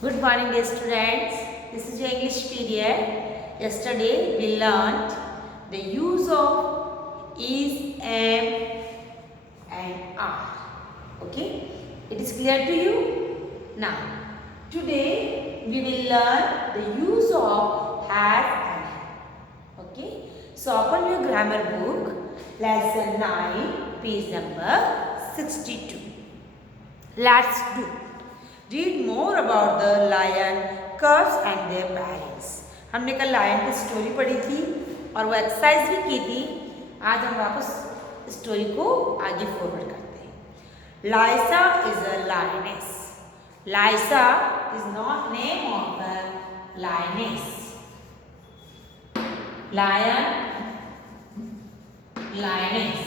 Good morning, dear students. This is your English period. Yesterday we learned the use of is, am, and are. Okay, it is clear to you now. Today we will learn the use of has and have. Okay, so open your grammar book, lesson 9, page number 62. Let's do. Read more about the lion, cubs and their parents. हमने कल लायन की स्टोरी पढ़ी थी और वो एक्सरसाइज भी की थी. आज हम वापस स्टोरी को आगे फॉरवर्ड करते हैं. Laisa is a lioness. Laisa is not name of a lioness. Lion, lioness.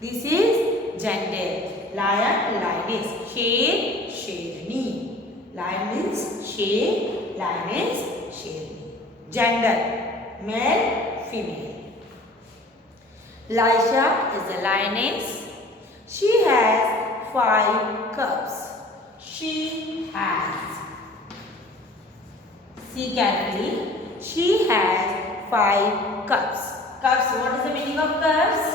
This is gender. Lion, lioness. Sher, sherni. Lion means sher, lioness, sherni. Gender, male, female. Laisha is a lioness. She has 5 cubs. She has. See carefully. She has 5 cubs. Cubs, what is the meaning of cubs?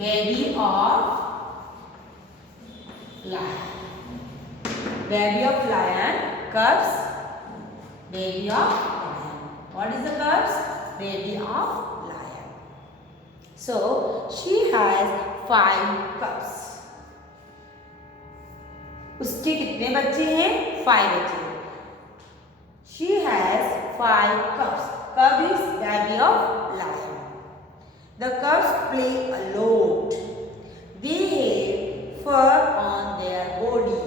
Baby of lion. Baby of lion, cubs, baby of lion. What is the cubs? Baby of lion. So she has 5 cubs. उसके कितने बच्चे हैं? 5 बच्चे. She has 5 cubs. Cub is baby of lion. The cubs play a lot. They have fur on their body.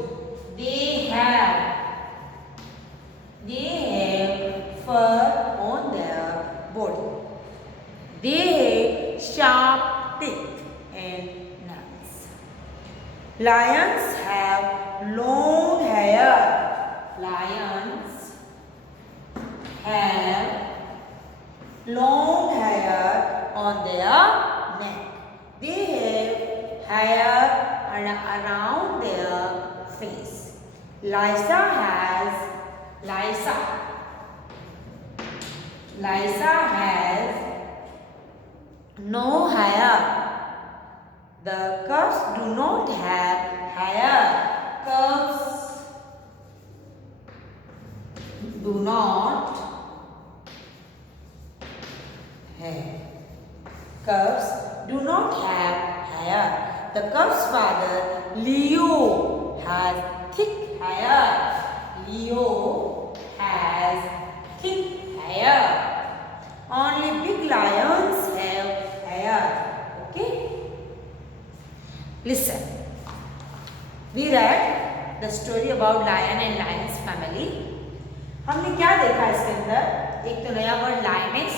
They have fur on their body. They have sharp teeth and nails. Lions have long hair. Lions have long hair on their neck. They have hair around their face. Liza has no hair. The cubs do not have hair. Cubs do not have. Cubs do not have hair. The cub's father, Leo, has thick hair. Leo has thick hair. Only big lions have hair. Okay? Listen. We read the story about lion and lion's family. हमने क्या देखा इसके अंदर? एक तो नया word lioness.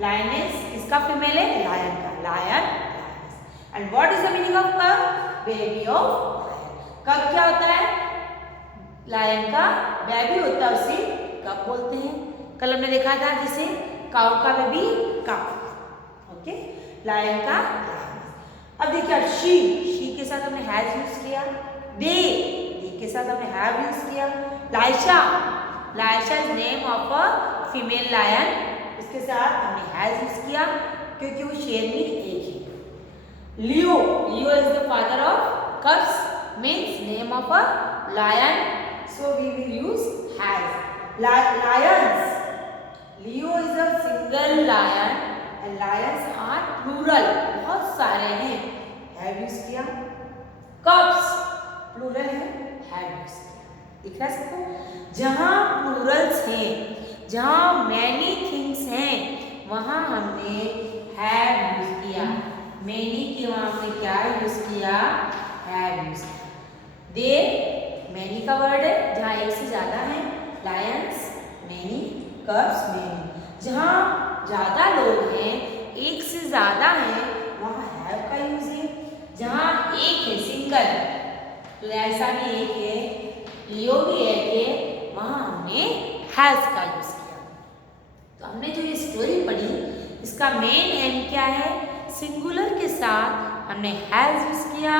Lioness किसका female है? लायन का. Lion, and what is the meaning of cub? Baby of lion. Cub क्या होता है? लायन का बेबी होता है, उसे कब बोलते हैं. कल हमने देखा था जिसे काऊ का बेबी काऊ. ओके, लायन का लायन. अब देखिए, अब शी के साथ हमने हैज यूज किया. दे के साथ हमने हैव यूज किया. Laisha is name of a female lion. इसके साथ हमने हैज यूज किया क्योंकि वो शेरनी एक है. Leo is the father of cubs, means name of a lion, so we will use has. Lions, Leo is a single lion and lions are plural, बहुत सारे हैं. हैव यूज किया. कब्स प्लूरल है, हैव यूज किया. दिख रहा है सबको? जहां प्लूरल्स हैं, जहां मैनी थिंग्स हैं, वहां हमने हैव यूज किया. मैनी के वहां हमने क्या यूज किया? हैव यूज किया. दे मैनी का वर्ड है, जहां एक से ज्यादा है. लायंस मैनी, कब्स मैनी. जहां ज्यादा लोग हैं, एक से ज्यादा हैं, वहां हैव का यूज है. जहां एक है, सिंगल, तो ऐसा भी एक है, लियो भी एक है, वहां हमने हैज का यूज किया. तो हमने जो ये स्टोरी पढ़ी, इसका मेन एम क्या है? सिंगुलर के साथ हमने हैज यूज किया,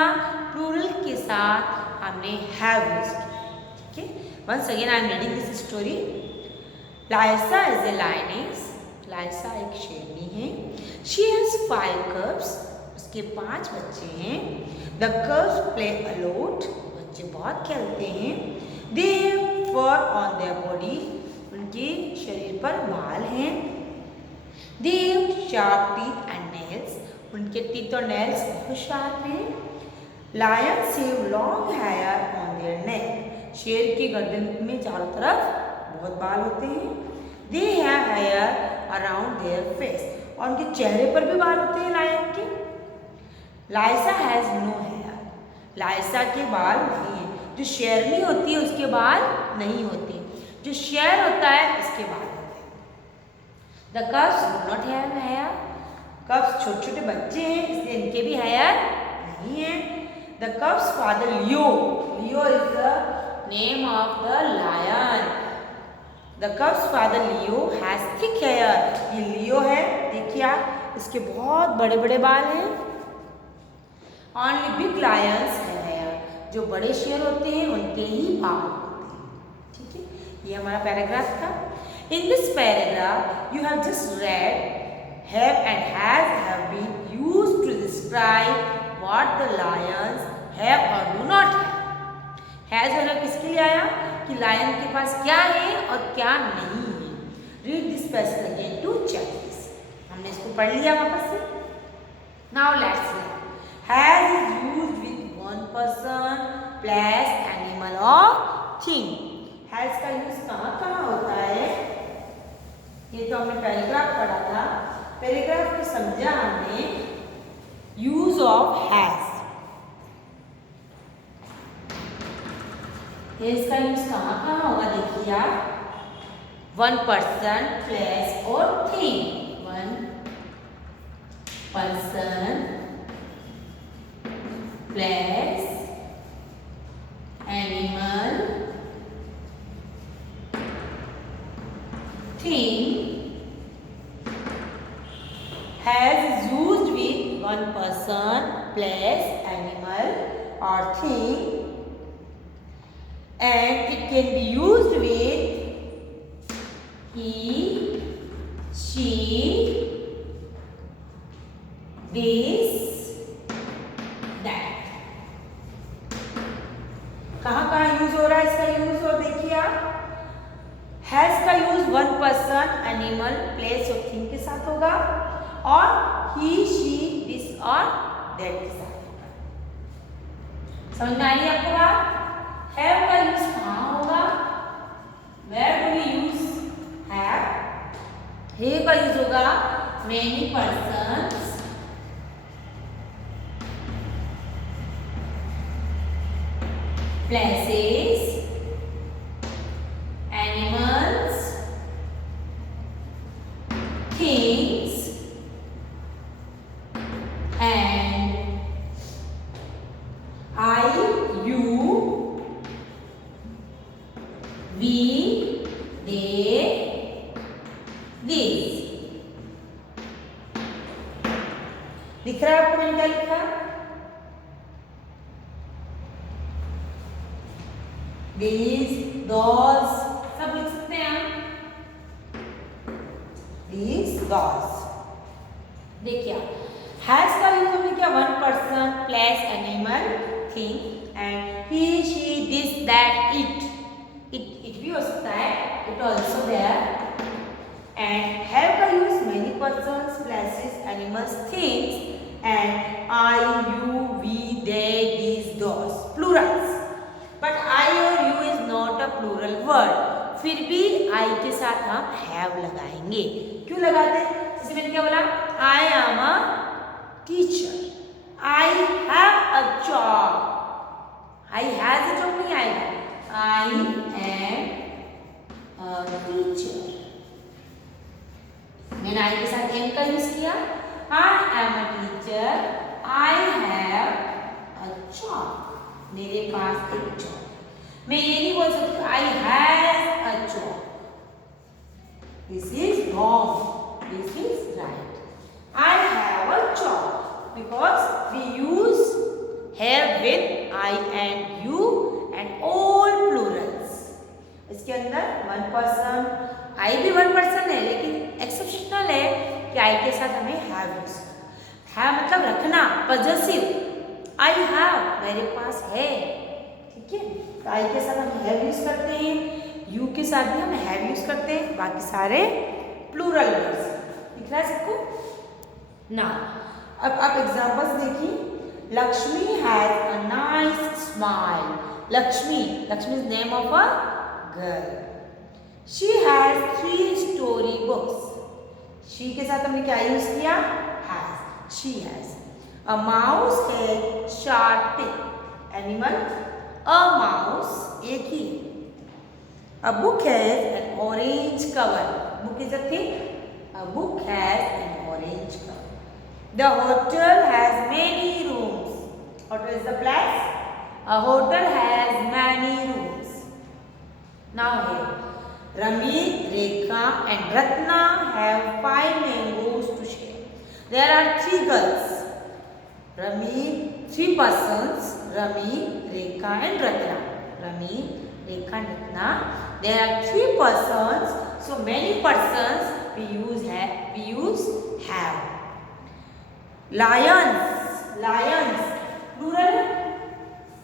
प्लूरल के साथ हमने हैव यूज किया. Okay. Once again I am reading this story. Lysa is a lioness. Lysa एक शेरनी है. She has 5 cubs. उसके 5 बच्चे हैं. The cubs play a lot. बच्चे बहुत खेलते हैं. They have fur on their body. उनके शरीर पर बाल हैं. They have sharp teeth and nails. उनके teeth और nails बहुत sharp हैं. Lions have long hair on their neck. शेर की गर्दन में चारों तरफ बहुत बाल होते हैं. They have hair around their face. और उनके चेहरे पर भी बाल होते हैं लायन के. Lysa has no hair. लाइसा के बाल नहीं हैं. जो शेरनी होती है उसके बाल नहीं होते. जो शेर होता है उसके बाल होते हैं. The cubs do not have hair. cubs छोटे छोटे बच्चे हैं इसलिए इनके भी hair नहीं है. The cubs father Leo. Leo is the name of the lion. The cub's father Leo has thick hair. ये Leo है. देखिए आप इसके बहुत बड़े बड़े बाल हैं. Only big lions have hair. जो बड़े शेर होते हैं उनके ही बाल होते हैं. ठीक है. ये हमारा पैराग्राफ था. In this paragraph you have just read have and have been used to describe what the lions have or do not have. Has और हैव किसके लिए आया कि लायन के पास क्या है और क्या नहीं है. Read this passage again to check this. हमने इसको पढ़ लिया वापस से. Now let's learn. Has is used with one person, place, animal और थिंग. हैज का यूज कहाँ होता है ये तो हमने पैराग्राफ पढ़ा था. पैराग्राफ में समझा हमने यूज ऑफ हैज. इसका यूज कहाँ होगा देखिए आप. वन पर्सन, प्लेस और thing. One person, place, animal, thing. Has is used with one person, place, animal और thing. And it can be used with he, she, this, that. कहाँ यूज हो रहा है इसका यूज. और देखिए आप हैज का use one person, animal, place और थिंग के साथ होगा और he, she, this और that के साथ होगा. समझ में आ रही है आपको बात. हैव का यूज कहाँ होगा. Where do we use have. Has का यूज होगा many persons, places, animals, things and I, you, we, they, these. दिख रहा है आपको मैंने क्या लिखा. these, those सब लिख सकते हैं आप. these, those. देखिए हैज का यूज हमने किया one person, place, animal, thing and he, she, this, that, it. It भी हो सकता है. It also there. And have का use many persons, places, animals, things. And I, you, we, they, these, those. Plurals. But I और you is not a plural word. फिर भी I के साथ हम have लगाएंगे. क्यों लगाते हैं? जैसे मैंने क्या बोला. I am a teacher. I have a job. I has a job नहीं आएगा. I am a teacher. मैंने I के साथ am का यूज किया. I am a teacher. I have a job. मेरे पास एक जॉब. मैं ये नहीं बोल सकती I have a job. This is wrong. This is right. I have a job because we use have with I and you and all plurals. इसके अंदर one person, आई भी वन पर्सन है लेकिन एक्सेप्शनल है कि आई के साथ हमें हैव यूज करना। हैव मतलब रखना, पॉजेसिव। आई हैव, मेरे पास है, ठीक है। तो आई के साथ हम हैव यूज करते हैं, यू के साथ भी हम हैव यूज करते हैं, बाकी सारे प्लूरल वर्ड्स। दिख रहा है सबको ना। अब आप एग्जांपल्स देखिए। Lakshmi has a nice smile. Lakshmi, Lakshmi is name of a girl. She has 3 story books. She के साथ हमने क्या यूज किया? Has, she has. A mouse has sharp teeth. Animal a mouse, एक ही। A book has an orange cover. Book is a thing, a book has an orange cover. The hotel has many rooms. Hotel is the place. A hotel has many rooms. Now here, Ramit, Rekha and Ratna have 5 mangoes to share. There are 3 girls. Ramit, 3 persons. Ramit, Rekha and Ratna. Ramit, Rekha and Ratna. There are 3 persons. So many persons. We use have. Lions, lions plural है,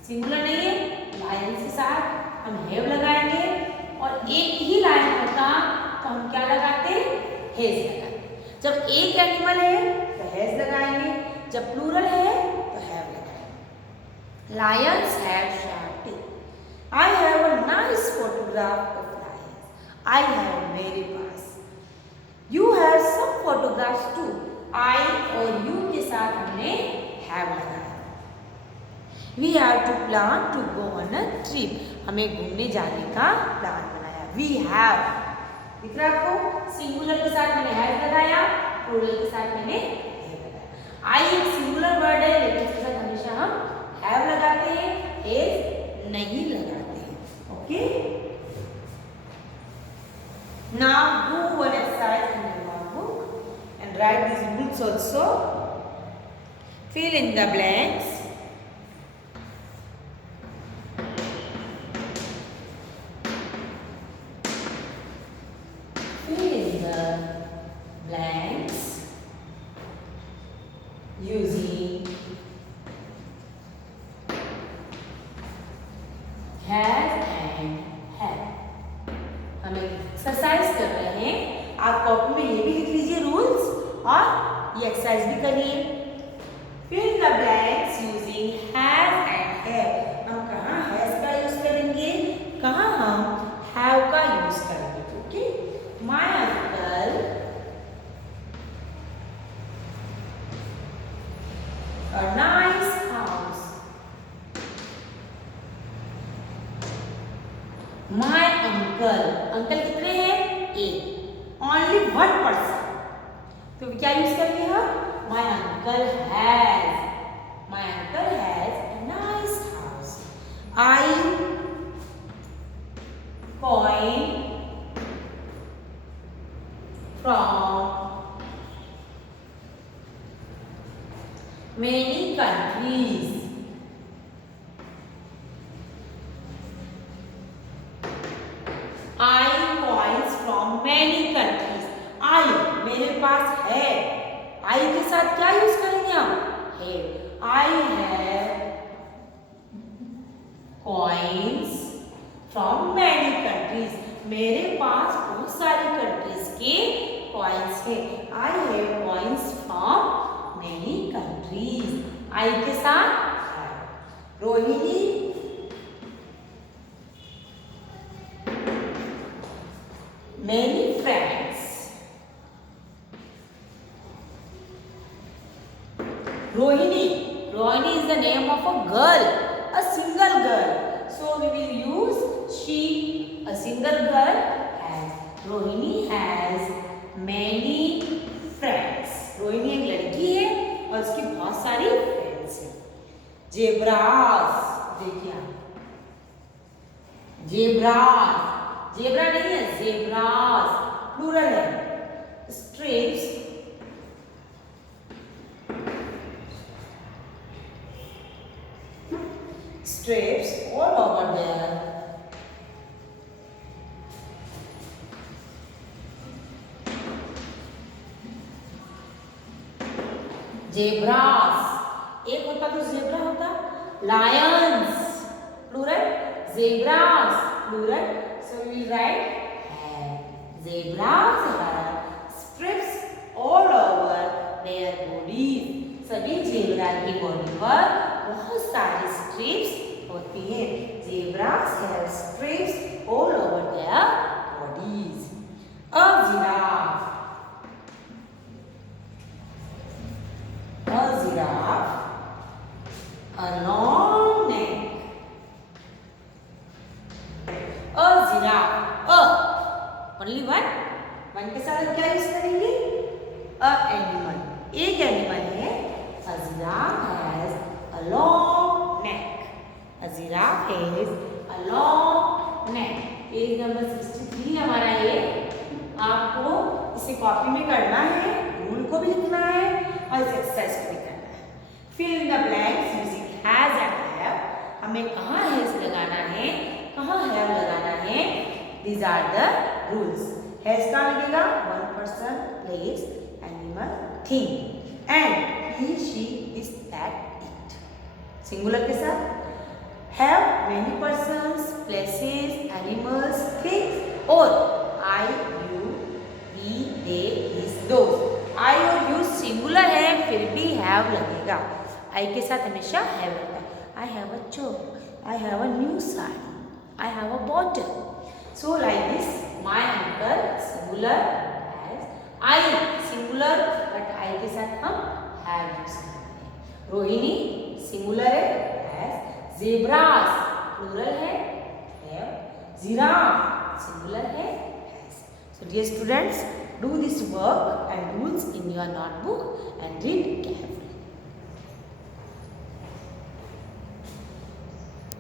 सिंगुलर नहीं है। lions के साथ हम have लगाएंगे और एक ही लायन होता तो हम क्या लगाते? has लगाते। जब एक एनिमल है तो has लगाएंगे, जब प्लूरल है तो have लगाएंगे। Lions have sharp teeth. I have a nice photograph of lions. I have मेरे पास। You have some photographs too. I और you के साथ हमने have लगाया। We have to plan to go on a trip. हमें घूमने जाने का प्लान बनाया। We have, दिख रहा है आपको? सिंगुलर के साथ मैंने have लगाया, प्लूरल के साथ मैंने have लगाया। I एक सिंगुलर वर्ड है लेकिन इसके साथ हमेशा हम have लगाते हैं, is नहीं लगाते हैं। Okay? Now do one exercise in your notebook and write these rules also. Fill in the blanks. Fill in the blanks using has and have. हम एक्सरसाइज कर रहे हैं, आप कॉपी में ये भी लिख लीजिए रूल्स और ये एक्सरसाइज भी करिए। Fill the blanks using have and have. हम कहाँ हैज का यूज करेंगे, कहाँ हम हैव का यूज करेंगे। Okay, my uncle a nice house. My uncle, uncle कितने हैं? एक, ओनली वन पर्सन, तो क्या यूज करेंगे हम? My uncle has, my uncle has a nice house. I coin from many countries. I coins from many countries. I मेरे पास है, I के साथ क्या यूज करेंगे हम? है। I have coins from many countries. मेरे पास बहुत सारी कंट्रीज के कॉइन्स है। I have coins from many countries. I के साथ है। Rohini many friends. Rohini, Rohini is the name of a girl, a single girl. So we will use she, a single girl has. Rohini has many friends. Rohini एक लड़की है और उसकी बहुत सारी फ्रेंड्स हैं। जेब्रास, देखिए आप, जेब्रास, जेब्रा नहीं है, जेब्रास प्लूरल है। Strips, strips all over there zebras, एक होता तो जेब्रा होता, lions plural, zebras plural, so we will write have. Zebras have strips all over their bodies. सभी जेब्रा की बॉडी पर बहुत सारी स्ट्रिप्स होती है. Zebras have strips all over their bodies. A giraffe. A giraffe, a long neck. A giraffe, a only one, one के साथ क्या यूज करेंगे? A animal, एक एनिमल है. A giraffe has a long neck. A giraffe has a long neck. Page number 63 हमारा ये. आपको इसे कॉपी में करना है, रूल को भी लिखना है और इस एक्सरसाइज को भी करना है. Fill in the blanks using has and have. हमें कहाँ हैज लगाना है, कहाँ हैव लगाना है. These are the rules. Has कहाँ लगेगा? One person, place, animal, thing and he, she, this, that, it. Singular के साथ have many persons, places, animals, things और I, you, we, they, this, those. I और you singular है फिर भी हैव लगेगा. आई के साथ हमेशा हैव लगता है. I have a chalk, I have a new sari, I have a bottle. So like this my uncle singular has, I singular but I के साथ हम हैव यूज करते हैं. रोहिणी सिंगुलर है हैज, जेब्रास प्लूरल है हैव, जिराफ सिंगुलर है has. So dear students, do this work and rules in your notebook and read carefully.